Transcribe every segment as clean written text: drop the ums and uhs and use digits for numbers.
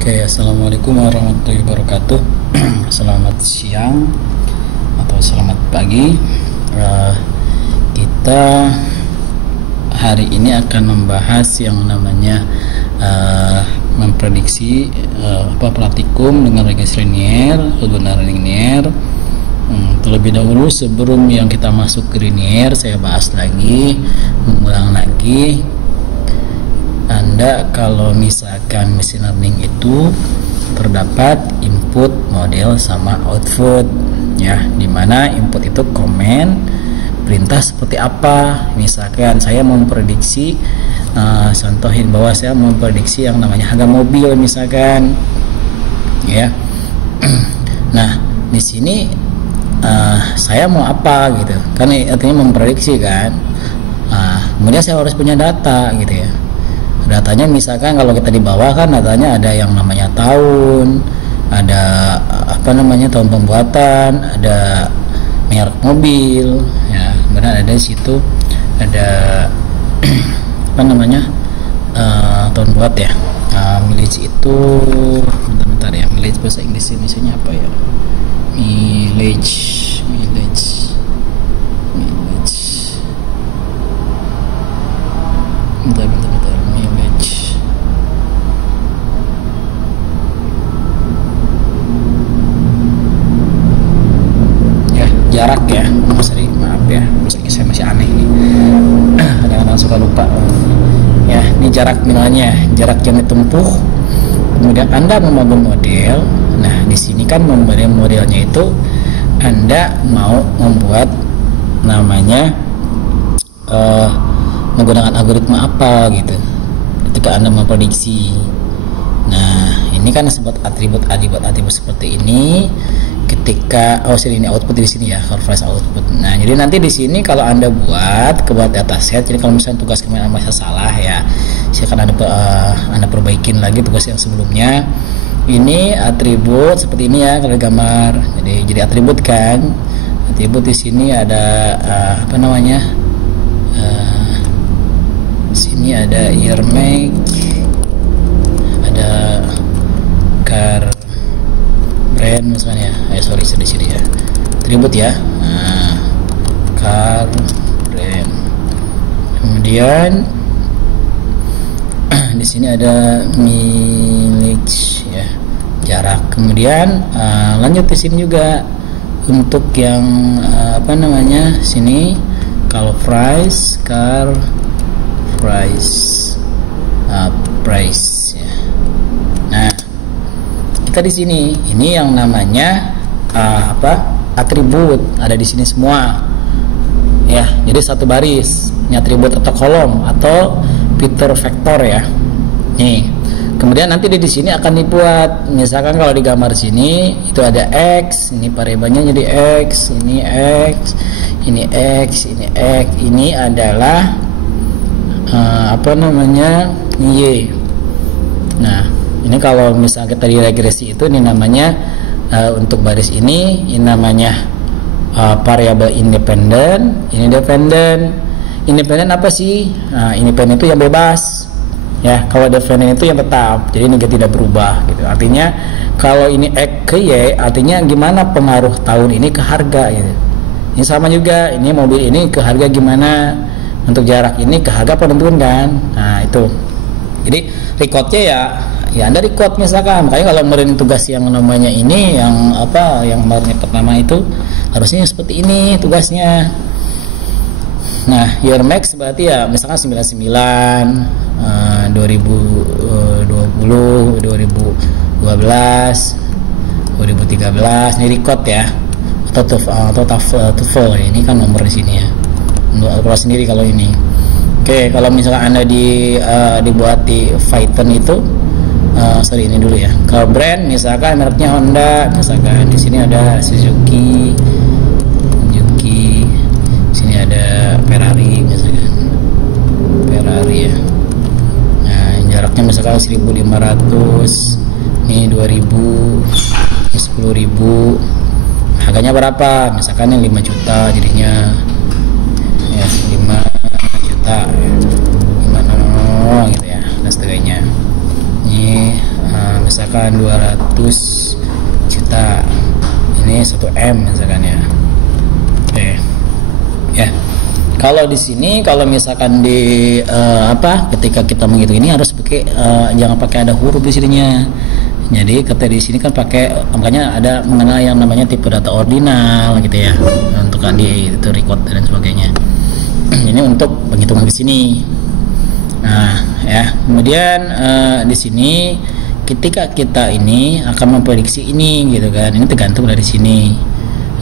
Oke, assalamualaikum warahmatullahi wabarakatuh. Selamat siang atau selamat pagi. Kita hari ini akan membahas yang namanya memprediksi praktikum dengan regresi linier, kebenaran linier. Terlebih dahulu sebelum yang kita masuk ke linier, saya bahas lagi, mengulang lagi. Anda kalau misalkan machine learning itu terdapat input, model, sama output, ya, dimana input itu komen, perintah seperti apa. Misalkan saya memprediksi, contohin bahwa saya memprediksi yang namanya harga mobil misalkan, ya. Nah, di sini saya mau apa gitu, kan artinya memprediksi kan. Kemudian saya harus punya data gitu ya. Datanya misalkan kalau kita di bawah kan datanya ada yang namanya tahun, ada tahun pembuatan, ada merek mobil, ya. Kemudian ada di situ ada tahun buat ya. Mileage itu bentar ya, mileage bahasa Inggrisnya apa ya? Mileage. Bentar. Mileage. Ya, jarak ya. Maaf ya, saya masih aneh ini. Kadang-kadang suka lupa. Ya, ini jarak nilainya, jarak yang ditempuh. Kemudian Anda membangun model. Nah, di sini kan membangun modelnya itu Anda mau membuat namanya menggunakan algoritma apa gitu ketika Anda memprediksi. Nah, ini kan disebut atribut seperti ini. Ketika ini output di sini ya, reference output. Nah, jadi nanti di sini kalau Anda buat dataset, jadi kalau misalnya tugas kemarin Anda salah ya, silakan Anda perbaikin lagi tugas yang sebelumnya. Ini atribut seperti ini ya kalau gambar. Jadi atribut kan. Atribut di sini ada sini ada year make, ada car brand misalnya. Di sini ya. Atribut ya. Nah, car brand. Kemudian di sini ada mileage ya, jarak. Kemudian lanjut di sini juga untuk yang sini kalau price, car price ya. Nah, kita di sini ini yang namanya atribut ada di sini semua ya. Jadi satu baris, ini atribut atau kolom atau fitur vektor ya. Nih, kemudian nanti di sini akan dibuat, misalkan kalau di gambar sini itu ada X, ini variabelnya jadi X, ini X, ini X, ini X, ini adalah Y. Nah, ini kalau misalnya kita di regresi itu ini namanya untuk baris ini namanya variabel independen. Ini independen apa sih? Independen itu yang bebas ya. Kalau dependen itu yang tetap, jadi ini tidak berubah gitu. Artinya kalau ini X ke Y, artinya gimana pengaruh tahun ini ke harga gitu. Ini sama juga, ini mobil ini ke harga gimana, untuk jarak ini ke harga penentuan kan. Nah, itu jadi recordnya ya Anda record misalkan. Makanya kalau kemarin tugas yang namanya ini yang kemarin pertama itu harusnya seperti ini tugasnya. Nah, year max berarti ya misalkan 99, 2020, 2012, 2013 ini record ya, atau TOEFL ini kan nomor di sini ya. Kalau sendiri kalau ini. Oke, kalau misalkan Anda dibuat di Python itu ini dulu ya. Kalau brand misalkan mereknya Honda, misalkan di sini ada Suzuki, sini ada Ferrari misalkan. Ferrari ya. Nah, jaraknya misalkan 1500, ini 2000, ini 10.000. Harganya berapa? Misalkan yang 5 juta jadinya. Ya, 5 juta ya. Gimana gitu ya, dan sebagainya. Ini misalkan 200 juta, ini 1 M misalkan ya. Oke. Ya. Kalau di sini, kalau misalkan di ketika kita menghitung ini harus pakai jangan pakai ada huruf di sininya. Jadi ketika di sini kan pakai, makanya ada mengenal yang namanya tipe data ordinal gitu ya, untuk di itu record dan sebagainya. Ini untuk penghitungan di sini. Nah, ya. Kemudian di sini ketika kita ini akan memprediksi ini gitu kan. Ini tergantung dari sini.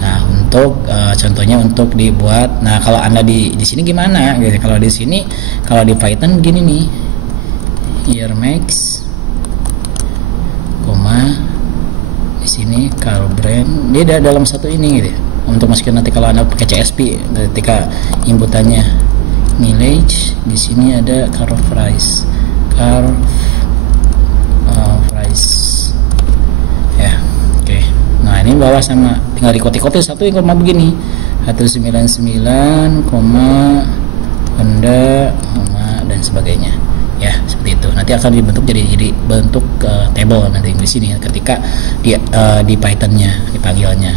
Nah, untuk contohnya untuk dibuat. Nah, kalau Anda di sini gimana gitu. Kalau di sini, kalau di Python gini nih. Year max di sini car brand, dia dalam satu ini gitu ya. Untuk masukin nanti kalau Anda pakai CSP ketika inputannya mileage, di sini ada car price ya. Oke. Nah, ini bawah sama, tinggal dikoti-koti satu yang koma begini 199, Honda, dan sebagainya. Ya, seperti itu. Nanti akan dibentuk jadi bentuk table nanti di sini ketika di Python-nya dipanggilnya.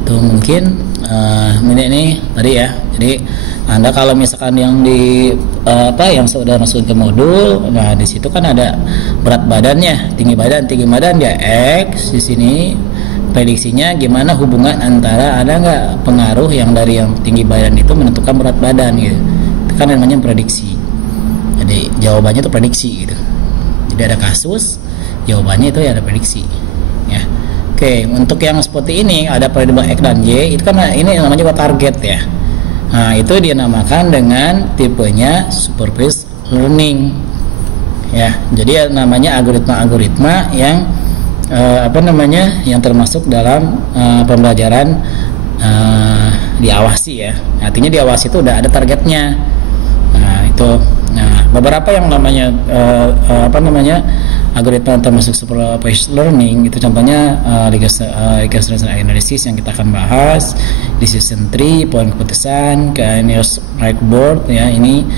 Itu mungkin ini tadi ya. Jadi Anda kalau misalkan yang yang sudah masuk ke modul, nah di situ kan ada berat badannya, tinggi badan dia X di sini. Prediksinya gimana hubungan antara, ada nggak pengaruh yang dari yang tinggi badan itu menentukan berat badan gitu. Itu kan namanya prediksi. Jadi jawabannya itu prediksi gitu. Jadi ada kasus, jawabannya itu ya ada prediksi. Ya. Oke, untuk yang seperti ini ada variable X dan Y, itu kan ini namanya juga target ya. Nah, itu dinamakan dengan tipenya supervised learning. Ya, jadi namanya algoritma yang yang termasuk dalam pembelajaran diawasi ya. Artinya diawasi itu udah ada targetnya. Nah, itu. Nah, beberapa yang namanya algoritma termasuk supervised learning itu contohnya regression analysis yang kita akan bahas, decision tree, poin keputusan, continuous whiteboard ya. Ini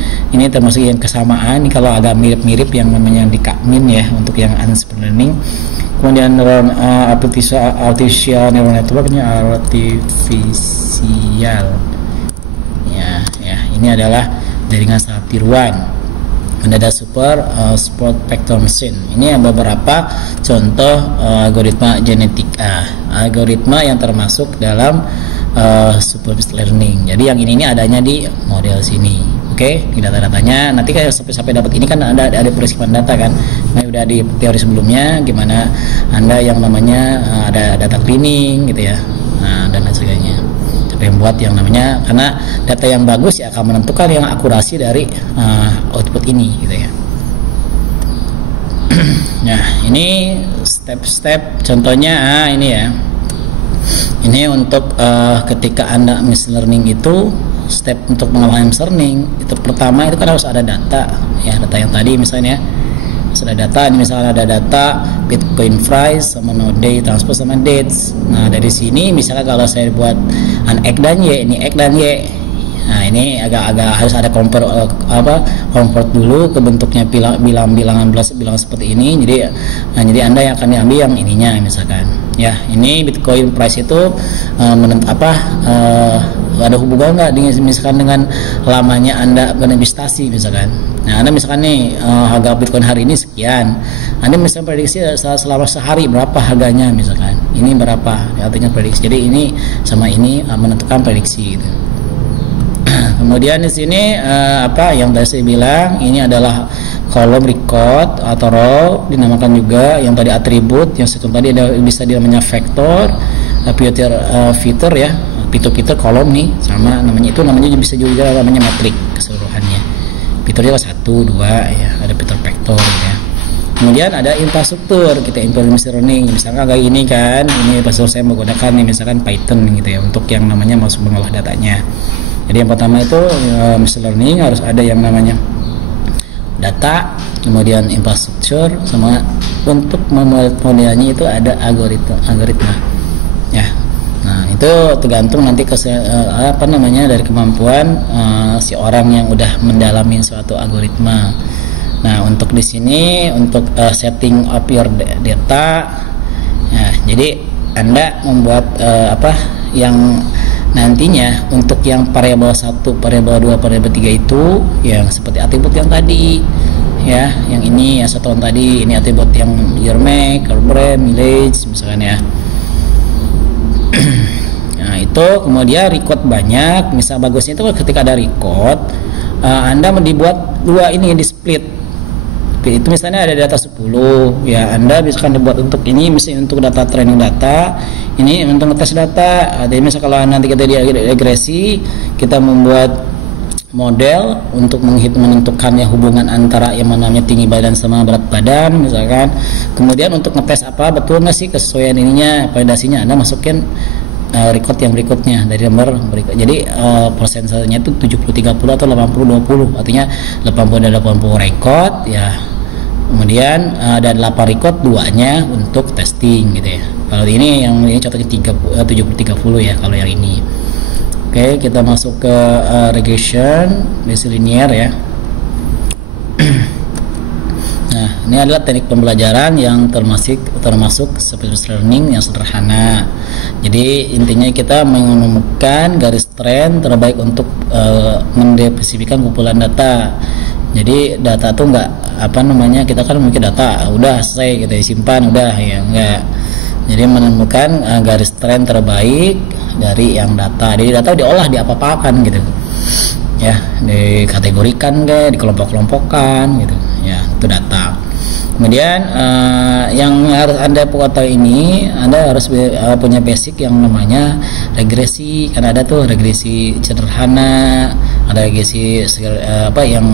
termasuk yang kesamaan. Ini kalau agak mirip-mirip yang namanya di Kakmin ya untuk yang unsupervised learning. Kemudian artificial neural networknya artificial ya, ini adalah jaringan saraf tiruan. Ada sport vector machine. Ini beberapa contoh algoritma genetika, algoritma yang termasuk dalam supervised learning. Jadi yang ini adanya di model sini. Oke, data-datanya nanti kayak sampai dapat ini kan ada perisipan data kan. Nah, udah di teori sebelumnya gimana Anda yang namanya ada data cleaning gitu ya. Nah, dan lain sebagainya. Yang buat yang namanya, karena data yang bagus ya akan menentukan yang akurasi dari output ini gitu ya. Nah, ini step-step contohnya ini ya. Ini untuk ketika Anda machine learning itu step untuk mengalami machine learning itu pertama itu kan harus ada data ya, data yang tadi misalnya ada data, ini misalnya ada data Bitcoin price sama node transfer sama dates. Nah, dari sini misalnya kalau saya buat an X dan Y, ini X dan Y. Nah, ini agak harus ada convert dulu ke bentuknya bilangan seperti ini. Jadi Anda yang akan diambil yang ininya misalkan. Ya, ini Bitcoin price itu ada hubungan nggak misalkan dengan lamanya Anda berinvestasi misalkan. Nah, Anda misalkan nih harga Bitcoin hari ini sekian. Anda misalkan prediksi selama sehari berapa harganya misalkan. Ini berapa? Artinya prediksi. Jadi ini sama ini menentukan prediksi gitu. Kemudian di sini yang tadi saya bilang ini adalah kolom record atau row, dinamakan juga yang tadi atribut, yang satu tadi bisa namanya vektor, fitur ya, fitur kolom nih sama namanya bisa juga namanya metrik keseluruhannya. Fiturnya 1, 2 ya, ada fitur vektor ya. Kemudian ada infrastruktur, kita machine learning, misalkan kayak ini kan, ini infrastruktur saya menggunakan nih misalkan Python gitu ya untuk yang namanya masuk mengolah datanya. Jadi yang pertama itu machine learning harus ada yang namanya data, kemudian infrastruktur, sama untuk membuat modelnya itu ada algoritma ya. Nah, itu tergantung nanti dari kemampuan si orang yang udah mendalami suatu algoritma. Nah, untuk di sini untuk setting of your data. Nah, jadi Anda membuat yang nantinya untuk yang variabel 1, variabel 2, variabel 3 itu yang seperti atribut yang tadi ya, yang ini yang satuan tadi, ini atribut yang year make, your brand, mileage misalkan ya. Nah, itu kemudian record banyak, misal bagusnya itu ketika ada record Anda dibuat dua ini di split. Itu misalnya ada data 10 ya, Anda bisa dibuat untuk ini misalnya untuk data training data, ini untuk tes data. Jadi misal kalau nanti kita di regresi, kita membuat model untuk menentukannya hubungan antara yang namanya tinggi badan sama berat badan misalkan. Kemudian untuk ngetes apa betul nggak sih kesesuaian ininya, validasinya, Anda masukin record yang berikutnya dari nomor berikut. Jadi persentasenya itu 70-30 atau 80-20, artinya 80 dan 80 record ya. Kemudian ada 8 record, 2-nya untuk testing gitu ya. Kalau ini yang ini contohnya 70-30 ya kalau yang ini. Oke, kita masuk ke regression based linear ya. Nah, ini adalah teknik pembelajaran yang termasuk supervised learning yang sederhana. Jadi intinya kita menemukan garis tren terbaik untuk mendefinisikan kumpulan data. Jadi data tuh nggak kita kan memiliki data udah selesai gitu disimpan udah ya, enggak. Jadi menemukan garis tren terbaik dari yang data. Jadi data diolah, diapa-apakan gitu ya, dikategorikan dikelompok-kelompokkan gitu ya, itu data. Kemudian yang harus Anda tahu ini, Anda harus punya basic yang namanya regresi. Karena ada tuh regresi sederhana, ada regresi yang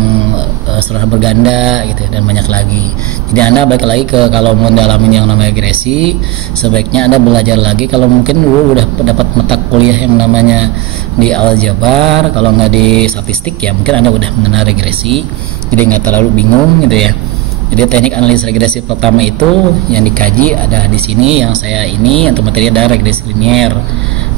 sederhana berganda gitu dan banyak lagi. Jadi Anda balik lagi ke kalau mau mendalamin yang namanya regresi, sebaiknya Anda belajar lagi. Kalau mungkin dulu udah dapat mata kuliah yang namanya di aljabar, kalau nggak di statistik ya mungkin Anda udah mengenal regresi, jadi nggak terlalu bingung gitu ya. Jadi teknik analisis regresi pertama itu yang dikaji ada di sini, yang saya ini untuk materi ada regresi linear.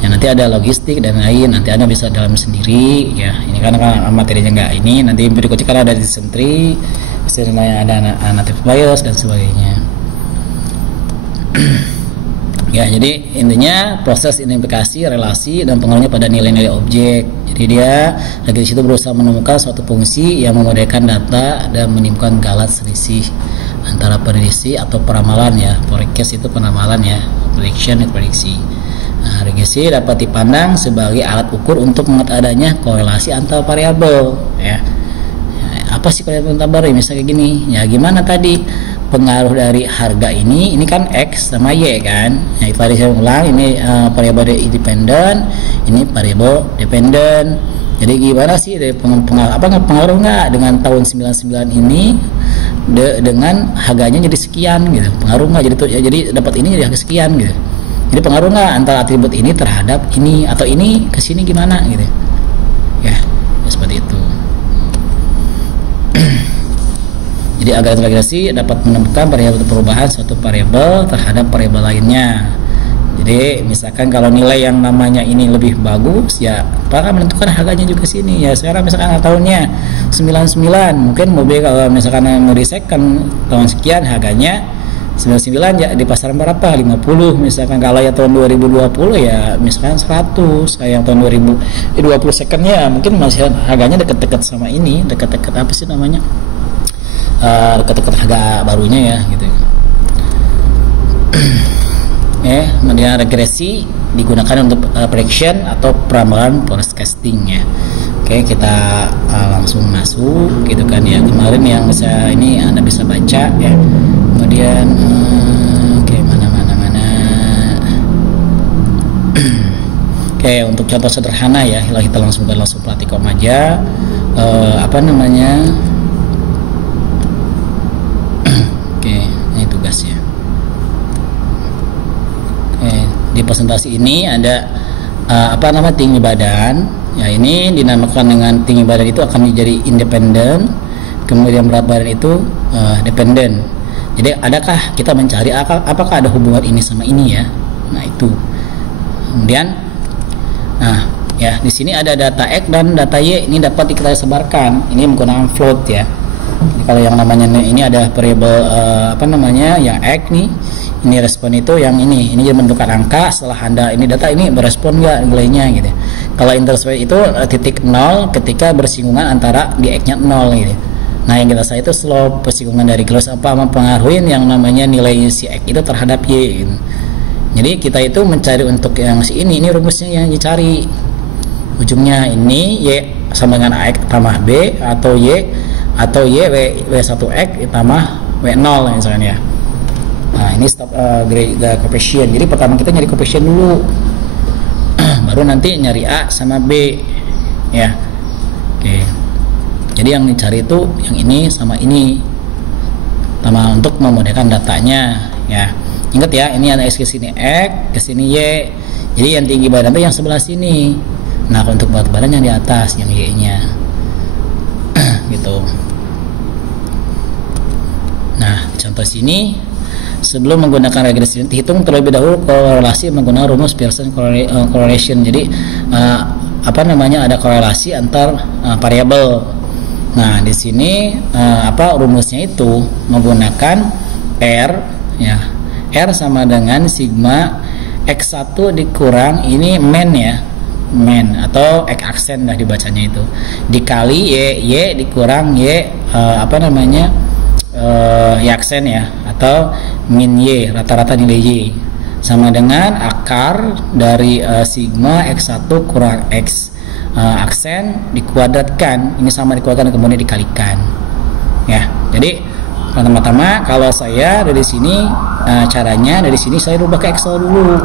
Yang nanti ada logistik dan lain, nanti Anda bisa dalam sendiri ya. Ini karena materinya nggak ini, nanti berikutnya kan ada decision tree, ada native bias dan sebagainya. Ya, jadi intinya proses identifikasi, relasi dan pengaruhnya pada nilai-nilai objek. Jadi dia lagi di situ berusaha menemukan suatu fungsi yang memodelkan data dan menimbulkan galat selisih antara prediksi atau peramalan ya. Forecast itu penamalan ya, prediction itu prediksi. Nah, regresi dapat dipandang sebagai alat ukur untuk mengenal adanya korelasi antar variabel ya. Apa sih korelasi antar variabel? Misalnya gini, ya gimana tadi pengaruh dari harga ini kan X sama Y kan. Nah, itu tadi saya ulang, ini variabel independen, ini variabel dependen. Jadi gimana sih pengaruh nggak dengan tahun 99 ini dengan harganya jadi sekian gitu, pengaruh nggak jadi dapat ini jadi harga sekian gitu. Jadi pengaruh nggak antara atribut ini terhadap ini, atau ini ke sini gimana gitu ya, seperti itu. Jadi algoritma regresi dapat menemukan variabel perubahan suatu variabel terhadap variabel lainnya. Jadi misalkan kalau nilai yang namanya ini lebih bagus ya, maka menentukan harganya juga sini ya. Sekarang misalkan tahunnya 99, mungkin mobil kalau misalkan mau disegkan tahun sekian harganya 99 ya di pasaran berapa? 50 misalkan. Kalau ya tahun 2020 ya misalkan 100. Kayak yang tahun 2020 secondnya mungkin masih harganya dekat-dekat sama ini, dekat-dekat apa sih namanya? Dekat-dekat harga barunya ya gitu. Kemudian regresi digunakan untuk prediction atau peramalan forecasting ya. Oke, kita langsung masuk gitu kan ya. Kemarin yang bisa ini Anda bisa baca ya. Kemudian mana. Oke, untuk contoh sederhana ya, kita langsung praktikum aja. Ini tugasnya. Di presentasi ini ada tinggi badan. Ya, ini dinamakan dengan tinggi badan itu akan menjadi independen, kemudian berat badan itu dependen. Jadi adakah kita mencari apakah ada hubungan ini sama ini ya? Nah, itu. Kemudian ya di sini ada data X dan data Y, ini dapat kita sebarkan. Ini menggunakan float ya. Jadi kalau yang namanya ini ada variabel apa namanya yang X nih, ini respon itu yang ini menentukan angka setelah Anda ini data ini berespon nggak nilainya gitu. Kalau intercept itu titik 0 ketika bersinggungan antara di X-nya 0 gitu. Nah yang kita saya itu slope persinggungan dari close apa mempengaruhi yang namanya nilai si X itu terhadap Y gitu. Jadi kita itu mencari untuk yang si ini rumusnya yang dicari ujungnya ini Y sama dengan X tambah B atau Y W1X tambah W0 misalnya ya. Nah ini stop grade the coefficient. Jadi pertama kita nyari coefficient dulu baru nanti nyari A sama B ya. Oke, jadi yang dicari itu yang ini sama ini sama untuk memudahkan datanya ya. Ingat ya, ini ada X kesini X kesini Y, jadi yang tinggi badan itu yang sebelah sini. Nah untuk berat badan yang di atas yang Y nya gitu. Nah contoh sini, sebelum menggunakan regresi hitung terlebih dahulu korelasi menggunakan rumus Pearson correlation. Jadi apa namanya ada korelasi antar variabel. Nah di sini apa rumusnya itu menggunakan R ya. R sama dengan sigma X1 dikurang ini mean ya, mean atau X aksen lah dibacanya itu dikali Y dikurang Y apa namanya Y aksen ya, atau min Y rata-rata nilai Y sama dengan akar dari sigma X1 kurang X aksen dikuadratkan, ini sama dikuadratkan kemudian dikalikan ya. Jadi pertama-tama kalau saya dari sini caranya dari sini saya rubah ke Excel dulu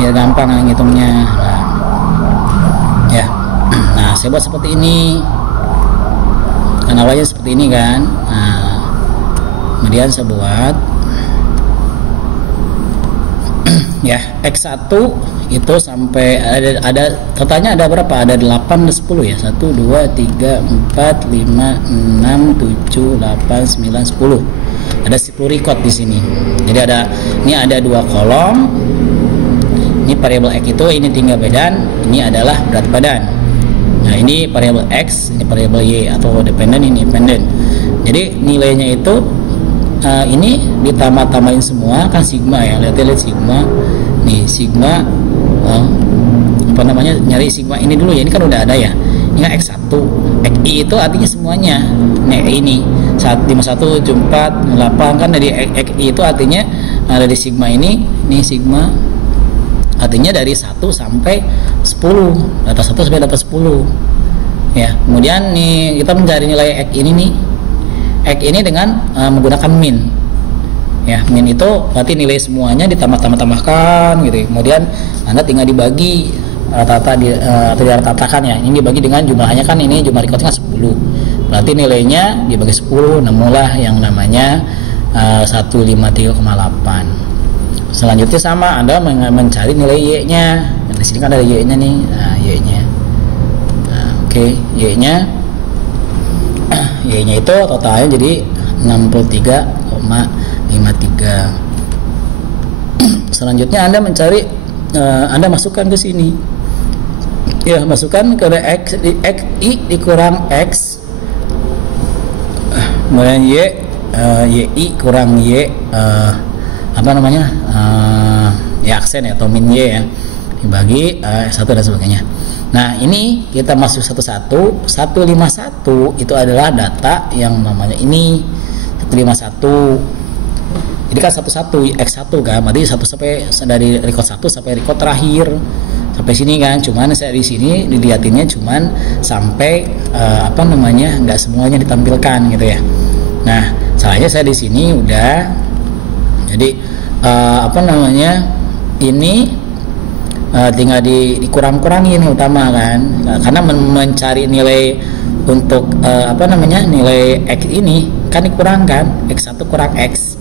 biar gampang ngitungnya. Ya, nah saya buat seperti ini kan awalnya seperti ini kan. Nah kemudian saya buat ya X1 itu sampai ada totalnya ada berapa, ada 8 dan 10 ya, 1 2 3 4 5 6 7 8 9 10 ada 10 record di sini. Jadi ada ini ada 2 kolom, ini variabel X itu ini tinggi badan, ini adalah berat badan. Nah ini variabel X, ini variabel Y atau dependent, ini independent. Jadi nilainya itu ini ditambah-tambahin semua kan sigma ya, lihat sigma nih, sigma apa namanya, nyari sigma ini dulu ya, ini kan udah ada ya, ini kan X1 XI itu artinya semuanya. Nah ini 51 74 8 kan dari XI itu artinya dari sigma ini sigma artinya dari 1 sampai 10, data 1 sampai data 10 ya. Kemudian nih kita mencari nilai X ini nih, X ini dengan menggunakan min ya. Min itu berarti nilai semuanya ditambahkan gitu. Kemudian Anda tinggal dibagi rata-rata atau dirata-ratakan ya, ini dibagi dengan jumlahnya kan, ini jumlah recordnya 10, berarti nilainya dibagi 10, nemulah yang namanya 153,8. Selanjutnya sama, Anda mencari nilai Y nya. Di sini kan ada Y nya nih. Nah Y nya oke, Y nya itu totalnya jadi 63,53. Selanjutnya Anda mencari, Anda masukkan ke sini ya, masukkan ke XI dikurang X kemudian YI kurang Y apa namanya Y aksen ya, atau min Y ya, dibagi 1 dan sebagainya. Nah ini kita masuk satu-satu. 151 itu adalah data yang namanya ini 151. Jadi kan 11 X1 kan, berarti 1 sampai dari record 1 sampai record terakhir sampai sini kan. Cuman saya di sini dilihatinnya cuman sampai apa namanya, nggak semuanya ditampilkan gitu ya. Nah salahnya saya di sini udah jadi apa namanya, ini tinggal dikurang-kurangin utama kan, karena mencari nilai untuk apa namanya, nilai X ini kan dikurangkan, X1 kurang X.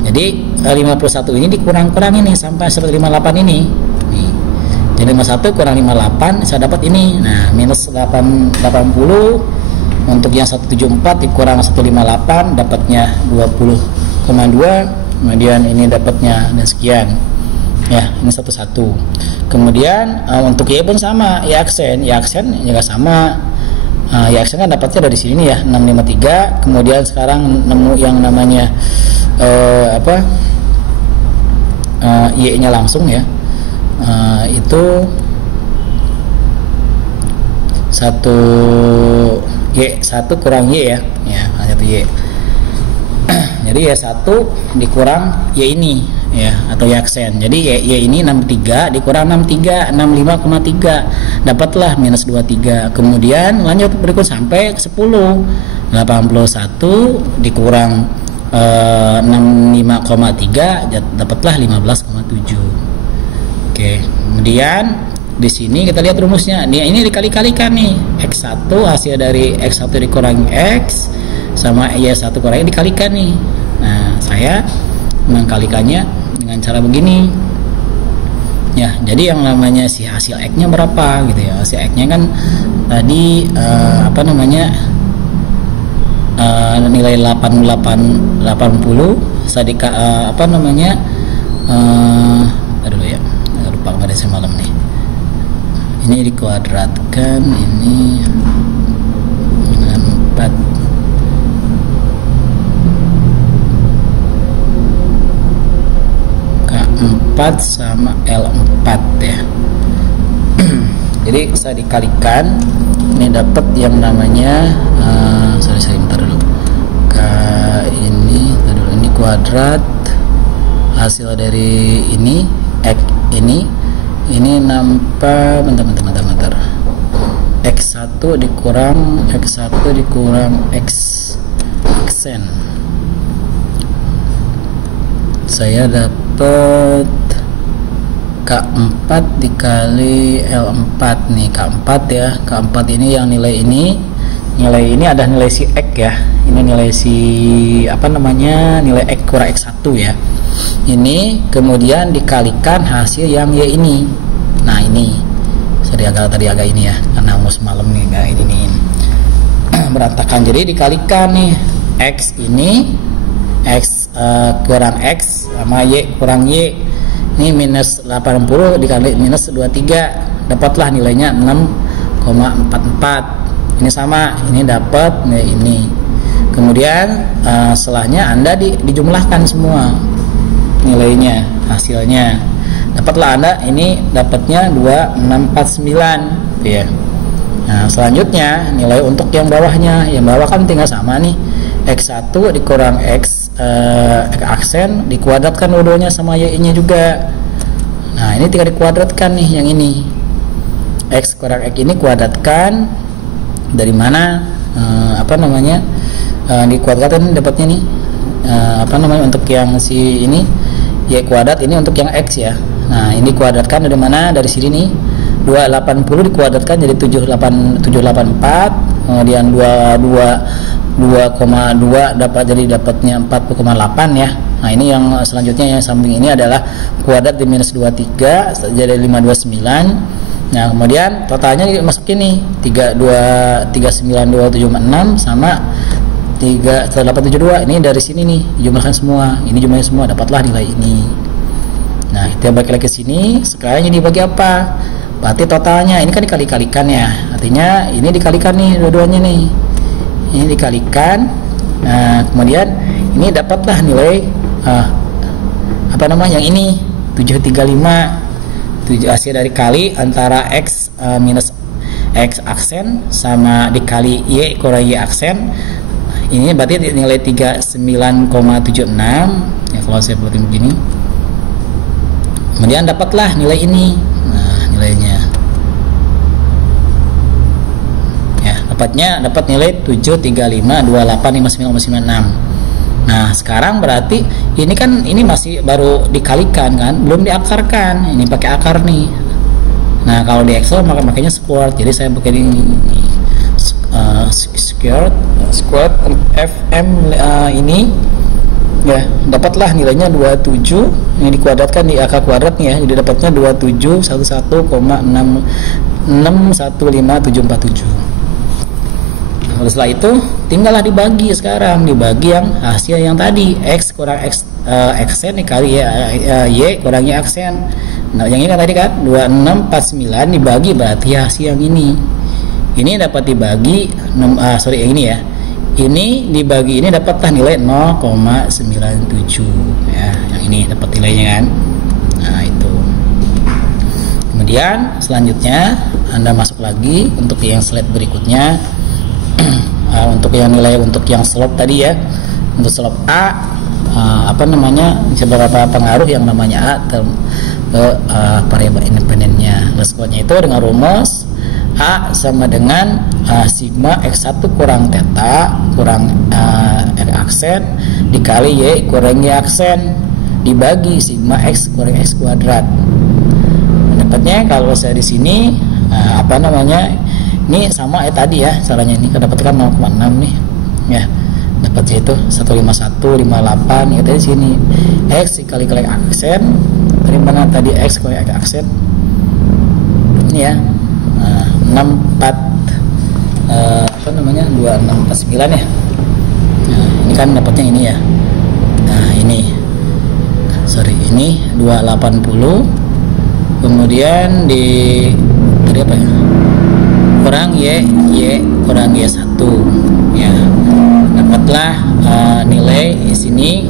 Jadi 51 ini dikurang-kurangin nih sampai 158 ini nih. Jadi 51 kurang 58 saya dapat ini. Nah minus 80 untuk yang 174 dikurang 158 dapatnya 20,2. Kemudian ini dapatnya dan sekian ya, ini 11. Kemudian untuk Y pun sama, Y aksen juga sama Ya aksen kan dapatnya dari sini ya 653, kemudian sekarang nemu yang namanya Y-nya langsung ya, itu 1 kurang Y ya 1 Y. Jadi Y1 dikurang Y ini ya, atau Y aksen. Jadi Y ini 63 dikurang 65,3, dapatlah minus 23. Kemudian lanjut berikut sampai ke 10. 81 dikurang 65,3, dapatlah 15,7. Oke, kemudian di sini kita lihat rumusnya. Ini dikali-kalikan nih. X1 hasil dari X1 dikurangi X sama Y1 kurangi dikalikan nih. Nah, saya mengkalikannya dengan cara begini. Ya, jadi yang namanya si hasil X-nya berapa gitu ya. Hasil X-nya kan tadi nilai 80 sadika dulu ya. Lupa kemarin semalam nih. Ini dikuadratkan ini dengan 4. K4 sama L4 ya. Jadi saya dikalikan, ini dapat yang namanya sorry bentar dulu. Ini kuadrat hasil dari ini X ini nampak bentar. X1 dikurang X aksen. Saya dapat K4 dikali L4 nih. K4 ya. K4 ini yang nilai ini ada nilai si X ya. Ini nilai si nilai X kurang X1 ya. Ini kemudian dikalikan hasil yang Y ini. Nah, ini saya tadi agak ini ya, karena mau semalam nih enggak ini berantakan. Jadi dikalikan nih X ini X kurang X sama Y kurang Y. Ini minus 80 dikali minus 23, dapatlah nilainya 6,44. Ini sama, ini dapat nilai ini. Kemudian setelahnya Anda dijumlahkan semua nilainya, hasilnya. Dapatlah Anda ini dapatnya 2649 ya. Nah, selanjutnya nilai untuk yang bawahnya. Yang bawah kan tinggal sama nih. X1 dikurang X aksen dikuadratkan dua-duanya sama Y-nya juga. Nah, ini tinggal dikuadratkan nih yang ini. X kurang X ini kuadratkan dari mana? Dikuadratkan dapatnya nih. Untuk yang si ini Y kuadrat, ini untuk yang X ya. Nah, ini kuadratkan dari mana? Dari sini nih. 280 dikuadratkan jadi 784, kemudian 2,2 dapatnya 40,8 ya. Nah, ini yang selanjutnya yang samping ini adalah kuadrat di minus 23 jadi 529. Nah, kemudian totalnya masukin nih 39276 sama 3872. Ini dari sini nih jumlahkan semua. Ini jumlahnya semua, dapatlah nilai ini. Nah, kita bagi lagi ke sini. Sekarang ini dibagi apa? Berarti totalnya ini kan dikali-kalikan ya. Artinya ini dikalikan nih dua-duanya nih. Ini dikalikan. Nah, kemudian ini dapatlah nilai yang ini 735. Hasil dari kali antara X minus X aksen sama dikali Y kurang Y aksen. Ini berarti nilai 39,76 ya kalau saya buatin begini. Kemudian dapatlah nilai ini. Nah, nilainya ya, dapat nilai 7352859,96. Nah, sekarang berarti ini masih baru dikalikan kan, belum diakarkan. Ini pakai akar nih. Nah, kalau di Excel makanya squared. Jadi saya pakai ini squared FM ini ya, dapatlah nilainya 27. Ini dikuadratkan di angka kuadratnya, jadi dapatnya 2711,6157447. Nah, setelah itu tinggallah dibagi, sekarang dibagi yang hasil yang tadi X kurang X aksen dikali Y kurang Y aksen. Nah, yang ini kan tadi kan 2649 dibagi berarti hasil yang ini ini dapat dibagi ini ya, ini dibagi ini dapatlah nilai 0,97 ya, yang ini dapat nilainya kan. Nah itu. Kemudian selanjutnya Anda masuk lagi untuk yang slide berikutnya. Untuk yang nilai untuk yang slope tadi ya, untuk slope A seberapa pengaruh yang namanya A ke variabel independennya. Responnya itu dengan rumus A sama dengan sigma x1 kurang theta kurang x aksen dikali y kurang y aksen dibagi sigma x kurang x kuadrat. Dapatnya kalau saya di sini ini sama tadi ya caranya, ini kedapatkan 0,6 nih ya, dapatnya itu 151 58 ya, dari sini x dikali aksen dari mana tadi x kurang x aksen ini ya, 2649 ya. Nah, ini kan dapatnya ini ya. Nah, ini 280 kemudian tadi apa ya? Kurang y kurang y1 ya. Dapatlah nilai di sini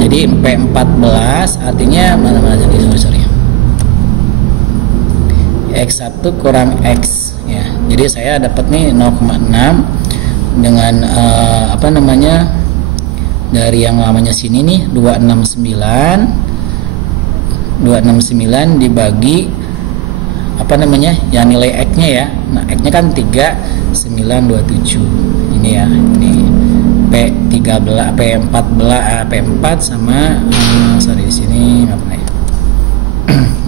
jadi P14 artinya mana jadi sorry. X1 kurang X ya. Jadi saya dapat nih 0,6 dengan dari yang namanya sini nih 269 dibagi yang nilai X-nya ya. Nah, X-nya kan 3927. Ini ya. Ini P4 sama di sini apa nih?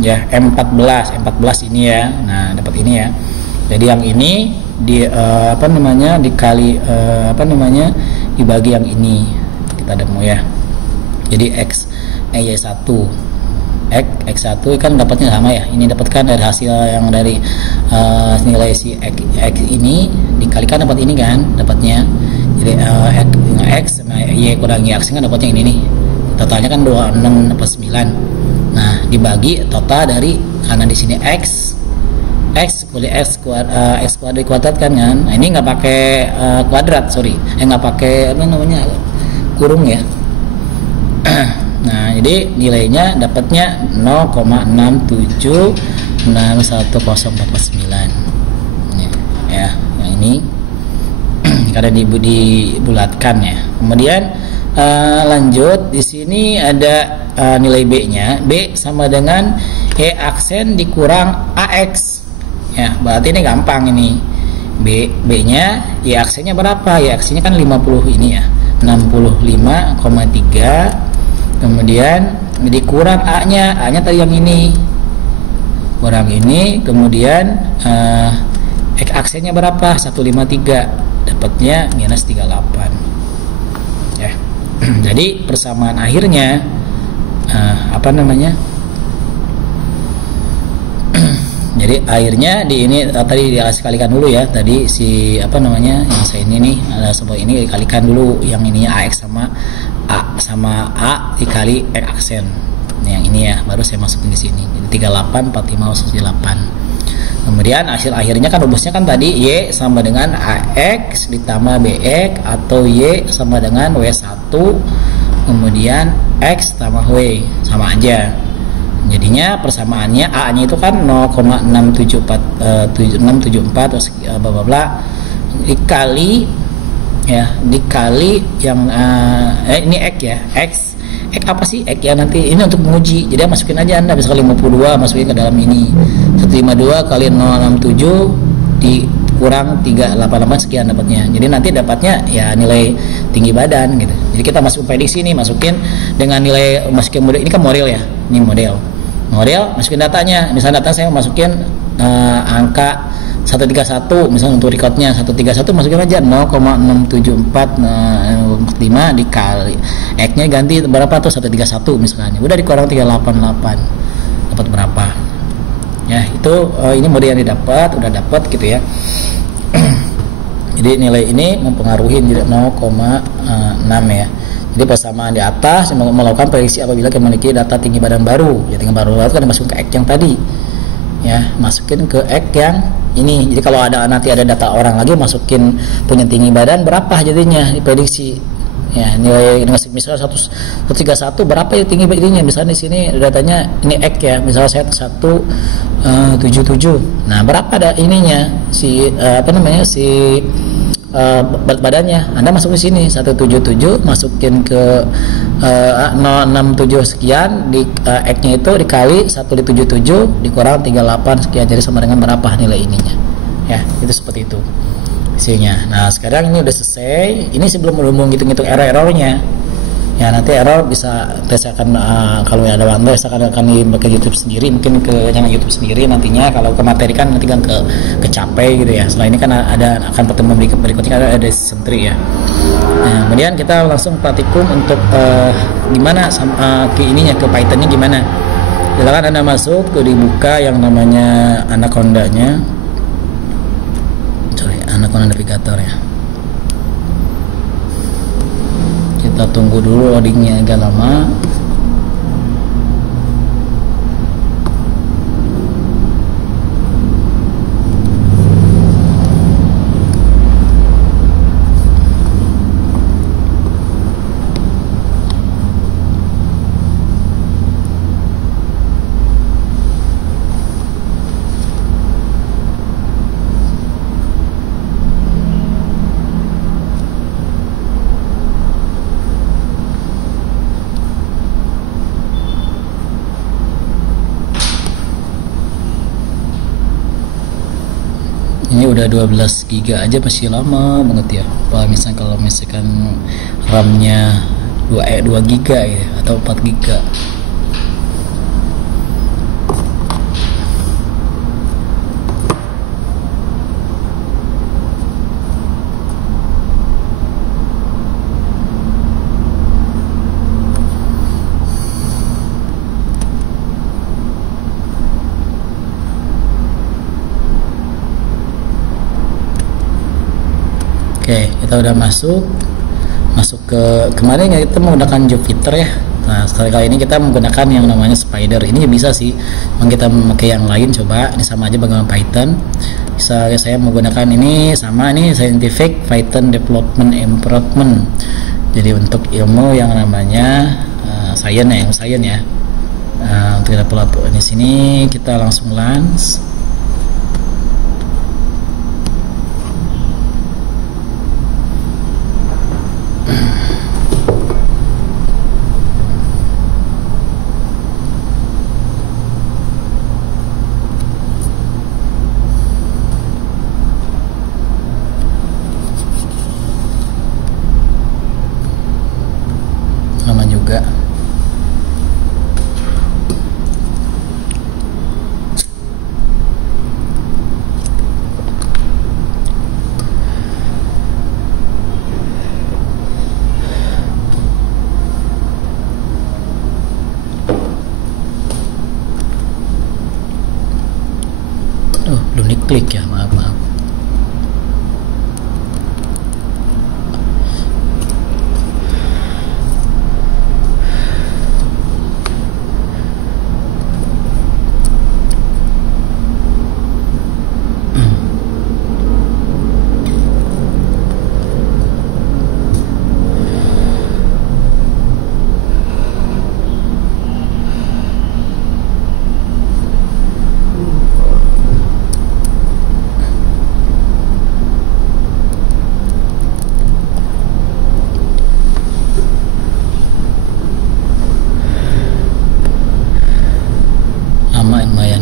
Ya, M14 ini ya. Nah, dapat ini ya. Jadi yang ini dikali dibagi yang ini. Kita demo ya. Jadi X1 kan dapatnya sama ya. Ini dapatkan dari hasil yang dari nilai si X ini dikalikan dapat ini kan dapatnya. Jadi X sama Y kurang Y aksen kan dapatnya ini nih. Totalnya kan 2649. Nah, dibagi total dari karena di sini X kali X kuadrat kan. Nah, ini nggak pakai kuadrat, nggak pakai kurung ya. Nah, jadi nilainya dapatnya 0,676149 ya, yang ini karena dibulatkan ya. Kemudian lanjut di sini ada nilai B-nya. B sama dengan E aksen dikurang AX ya, berarti ini gampang ini. B-nya Y aksennya berapa? Y aksennya kan 50 ini ya, 65,3. Kemudian dikurang A-nya tadi yang ini kurang ini, kemudian X aksennya berapa? 153, dapatnya minus 38 ya. Jadi persamaan akhirnya jadi akhirnya di ini tadi dikalikan dulu ya, tadi yang saya ini nih sebuah ini dikalikan dulu yang ininya AX sama A dikali X aksen. Yang ini ya, baru saya masukin di sini. Jadi 38 45 8. Kemudian hasil akhirnya kan rumusnya kan tadi Y sama dengan AX ditambah BX atau Y sama dengan W1 kemudian X tambah W, sama aja. Jadinya persamaannya A-nya itu kan 0,674 bla bla bla dikali yang ini X ya. X apa sih X ya, nanti ini untuk menguji. Jadi masukin aja Anda misalkan 52 masukin ke dalam ini. 152 kali 067 dikurang 388 sekian dapatnya. Jadi nanti dapatnya ya nilai tinggi badan gitu. Jadi kita masukin prediksi nih, masukin dengan nilai, masukin model ini kan model ya. Ini model masukin datanya. Misalnya data saya masukin angka 131 misalnya untuk recordnya 131, masukin aja 0,67445 dikali X nya ganti berapa tuh 131 misalnya, udah dikurang 388 dapat berapa ya. Itu ini model yang udah dapat gitu ya. Jadi nilai ini mempengaruhi 0,6 ya. Jadi persamaan di atas melakukan prediksi apabila memiliki data tinggi badan baru. Ya, tinggi badan baru kan dimasukin ke X yang tadi ya, masukin ke X yang ini. Jadi kalau nanti ada data orang lagi masukin punya tinggi badan berapa jadinya diprediksi. Ya, nilai misalnya 131 berapa ya tinggi badannya, misalnya di sini datanya ini X ya, misalnya saya 177. Nah, berapa ada ininya si berat badannya. Anda masuk di sini 177, masukin ke 067 sekian di X-nya itu dikali 177 dikurang 38 sekian, jadi sama dengan berapa nilai ininya. Ya, itu seperti itu hasilnya. Nah, sekarang ini udah selesai. Ini sebelum hitung-hitung error-errornya. Ya, nanti error bisa saya akan kalau ada waktu saya akan ke YouTube sendiri, mungkin ke channel YouTube sendiri nantinya. Kalau ke materi kan nanti kan kecapai gitu ya. Setelah ini kan akan pertemuan berikutnya ada season 3 ya. Nah, kemudian kita langsung praktikum untuk gimana ke ininya, ke Pythonnya gimana. Silakan Anda masuk ke dibuka yang namanya Anaconda-nya. Anaconda Navigator ya. Kita tunggu dulu loadingnya agak lama. Ini udah 12 giga aja masih lama banget ya. Kalau misalkan RAM-nya 2 giga ya atau 4 giga. Oke, kita udah masuk ke kemarin ya, kita menggunakan Jupyter ya. Nah, kali ini kita menggunakan yang namanya Spider. Ini bisa sih, kita memakai yang lain coba. Ini sama aja bagaimana Python. Bisa saya menggunakan ini sama nih Scientific Python Development Improvement. Jadi untuk ilmu yang namanya science ya. Untuk develop di sini kita langsung launch. Lama juga. Belum diklik ya, maaf. Lumayan.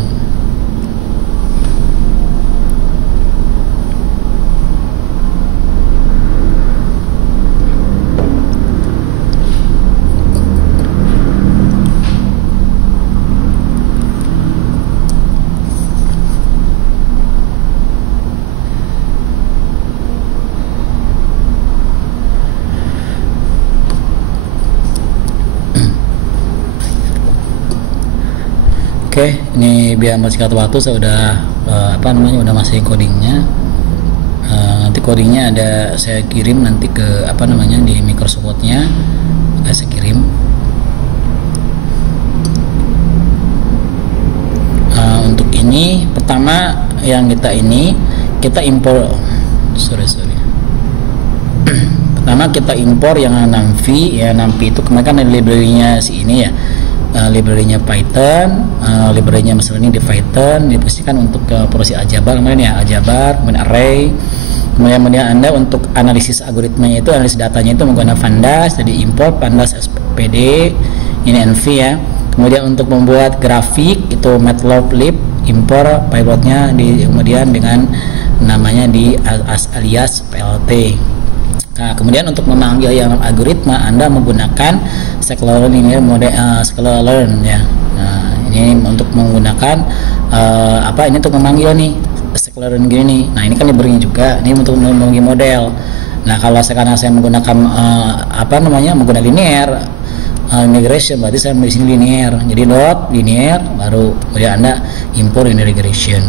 Oke, ini biar mempersingkat waktu saya udah udah masukin codingnya. Nanti codingnya saya kirim nanti ke di Microsoft Word-nya. Saya kirim. Untuk ini pertama yang kita ini, kita impor, sorry pertama kita impor yang NumPy ya. NumPy itu kemarin kan library-nya si ini ya, library-nya Python, library-nya misalnya di Python dipastikan untuk proses aljabar kemarin ya, aljabar, kemudian array, kemudian Anda untuk analisis algoritmanya itu, analisis datanya itu menggunakan pandas, jadi import pandas SPD, ini NV ya. Kemudian untuk membuat grafik itu matplotlib, impor pilotnya kemudian dengan namanya di alias PLT. Nah, kemudian untuk memanggil yang algoritma Anda menggunakan scikit-learn ini model scikit-learn ya. Nah, ini untuk menggunakan ini untuk memanggil nih scikit-learn gini nih. Nah, ini kan library juga. Ini untuk memanggil model. Nah, kalau sekarang saya menggunakan menggunakan linear regression, berarti saya di sini linear. Jadi dot linear baru kemudian Anda import linear regression.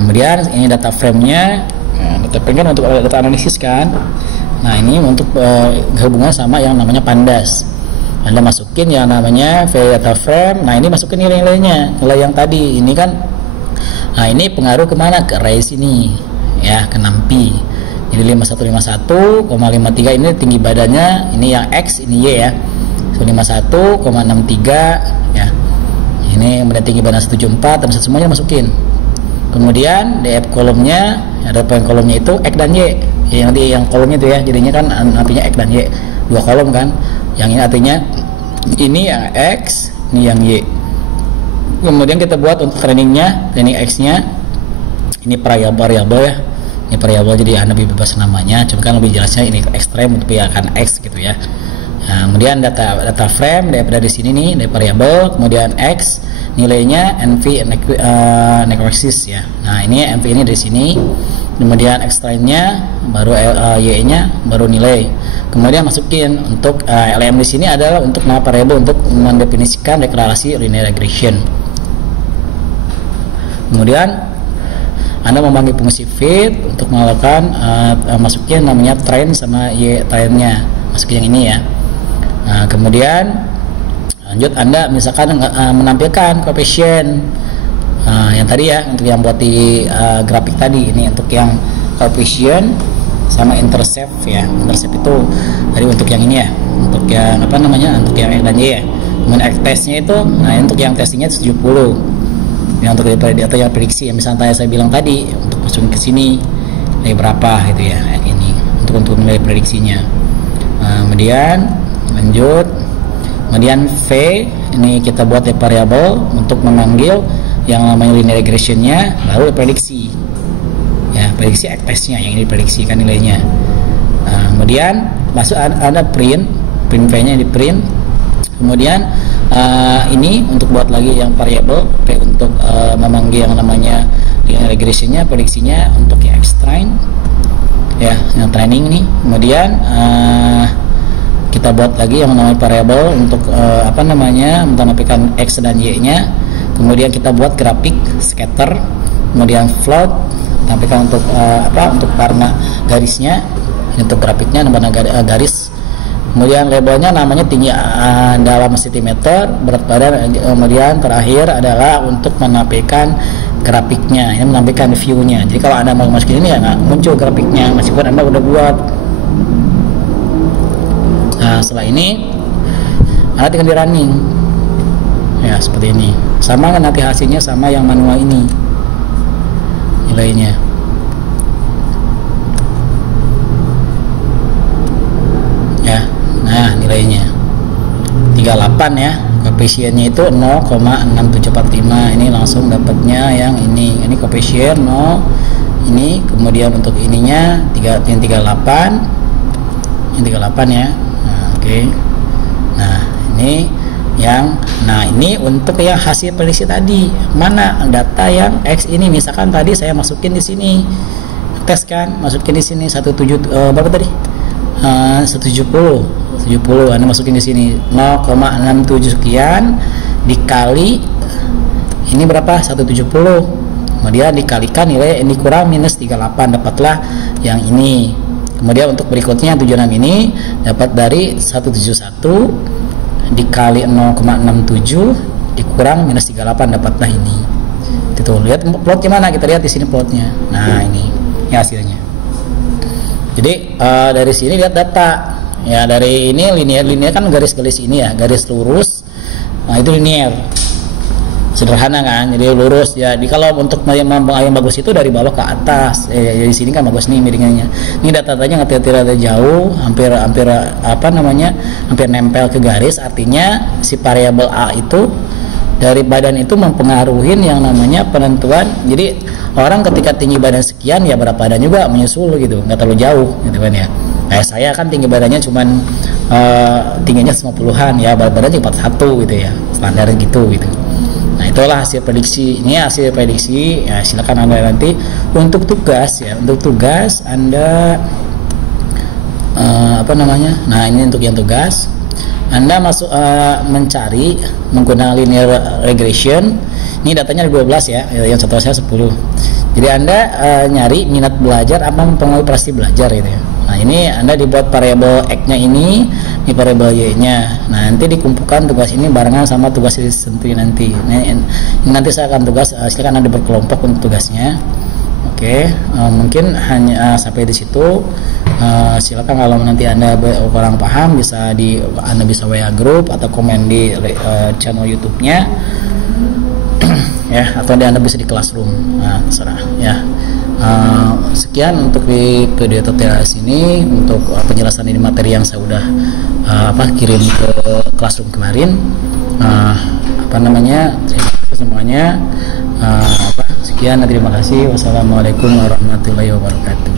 Kemudian ini data frame-nya. Nah, data frame kan untuk data analisis kan. Nah, ini untuk hubungan sama yang namanya pandas. Anda masukin yang namanya data frame. Nah, ini masukin nilai-nilainya, nilai yang tadi. Ini kan, nah ini pengaruh kemana? Ke array sini, ya, ke NumPy. Jadi 5151,53 ini tinggi badannya, ini yang X, ini Y ya. 51,63 ya. Ini kemudian tinggi badan 174, dan semuanya masukin. Kemudian df kolomnya, ada poin kolomnya itu X dan Y. Ya, nanti yang kolomnya itu ya, jadinya kan artinya X dan Y, dua kolom kan. Yang ini artinya ini yang X, ini yang Y. Kemudian kita buat untuk trainingnya, training X nya ini variabel ya, ini variabel, jadi Anda bebas namanya, cuma kan lebih jelasnya ini ekstrem untuk akan X gitu ya. Nah, kemudian data frame daripada di sini nih, dari variabel, kemudian X nilainya NV necrosis ya. Nah, ini NV ini dari sini, kemudian extrainnya baru Y nya baru nilai. Kemudian masukin untuk LM di sini adalah untuk nama variabel untuk mendefinisikan deklarasi linear regression. Kemudian Anda memanggil fungsi fit untuk melakukan masukin namanya train sama Y trainnya, masukin yang ini ya. Nah, kemudian lanjut Anda misalkan menampilkan coefficient yang tadi ya, untuk yang buat di grafik tadi, ini untuk yang coefficient sama intercept ya. Intercept itu tadi untuk yang ini ya, untuk yang untuk yang X dan Y ya. Kemudian X testnya itu, nah untuk yang testingnya 70 yang untuk data yang prediksi ya. Misalnya saya bilang tadi untuk masukin ke sini nilai berapa gitu ya, ini untuk nilai prediksinya. Kemudian lanjut, kemudian V ini kita buat variabel untuk memanggil yang namanya linear regressionnya, baru prediksi ya, prediksi X testnya yang ini prediksi kan nilainya. Kemudian masuk ada print V nya di print. Kemudian ini untuk buat lagi yang variabel P untuk memanggil yang namanya linear regressionnya, prediksinya untuk yang extrain ya, yang training nih. Kemudian kita buat lagi yang namanya variabel untuk menampilkan X dan Y nya. Kemudian kita buat grafik scatter, kemudian float tampilkan untuk untuk warna garisnya, ini untuk grafiknya warna garis. Kemudian labelnya namanya tinggi dalam sentimeter, berat badan. Kemudian terakhir adalah untuk menampilkan grafiknya, ini menampilkan view-nya. Jadi kalau Anda mau masukin ini ya nggak muncul grafiknya meskipun Anda udah buat. Nah, setelah ini Anda tinggal di running ya, seperti ini. Sama kan nanti hasilnya sama yang manual ini nilainya. Ya, nah nilainya 38 ya. Koefisiennya itu 0,6745. Ini langsung dapatnya yang ini koefisien 0 ini. Kemudian untuk ininya 38 ini 38 ya. Nah, oke. Nah, ini ini untuk yang hasil prediksi tadi. Mana data yang X ini, misalkan tadi saya masukin di sini tes kan, masukin di sini 17 berapa tadi? 170 Anda masukin di sini 0,67 sekian dikali ini berapa? 170. Kemudian dikalikan nilai ini kurang minus 38, dapatlah yang ini. Kemudian untuk berikutnya 76 ini dapat dari 171 dikali 0,67 dikurang minus 38, dapatlah ini. Itu lihat plotnya mana, kita lihat di sini plotnya. Nah ini hasilnya. Jadi dari sini lihat data ya, dari ini linear kan garis-garis ini ya, garis lurus. Nah itu linear, sederhana kan, jadi lurus ya. Di kalau untuk yang bagus itu dari bawah ke atas. Di sini kan bagus nih miringannya. Ini data-datanya nggak jauh, hampir nempel ke garis. Artinya si variabel A itu dari badan itu mempengaruhi yang namanya penentuan. Jadi orang ketika tinggi badan sekian ya berat badan juga menyusul gitu, nggak terlalu jauh gitu kan ya. Kayak saya kan tinggi badannya cuman tingginya 90-an ya, berat badannya 41 gitu ya, standar gitu. Nah itulah hasil prediksi. Ini hasil prediksi ya, silakan Anda nanti untuk tugas ya, untuk tugas Anda nah ini untuk yang tugas Anda masuk mencari menggunakan linear regression. Ini datanya ada 12 ya, yang satu saya 10. Jadi Anda nyari minat belajar apa mempengaruhi prestasi belajar gitu ya. Nah ini Anda dibuat variabel X-nya ini variabel Y-nya. Nah nanti dikumpulkan tugas ini barengan sama tugas sentri nanti. Nanti saya akan tugas, silakan Anda berkelompok untuk tugasnya. Oke, mungkin hanya sampai di situ. Silakan kalau nanti Anda kurang paham Anda bisa WA grup atau komen di channel YouTube-nya ya, atau Anda bisa di Classroom. Nah, terserah ya. Sekian untuk di video tutorial ini untuk penjelasan ini materi yang saya udah kirim ke Classroom kemarin. Terima kasih semuanya. Sekian, terima kasih. Wassalamualaikum warahmatullahi wabarakatuh.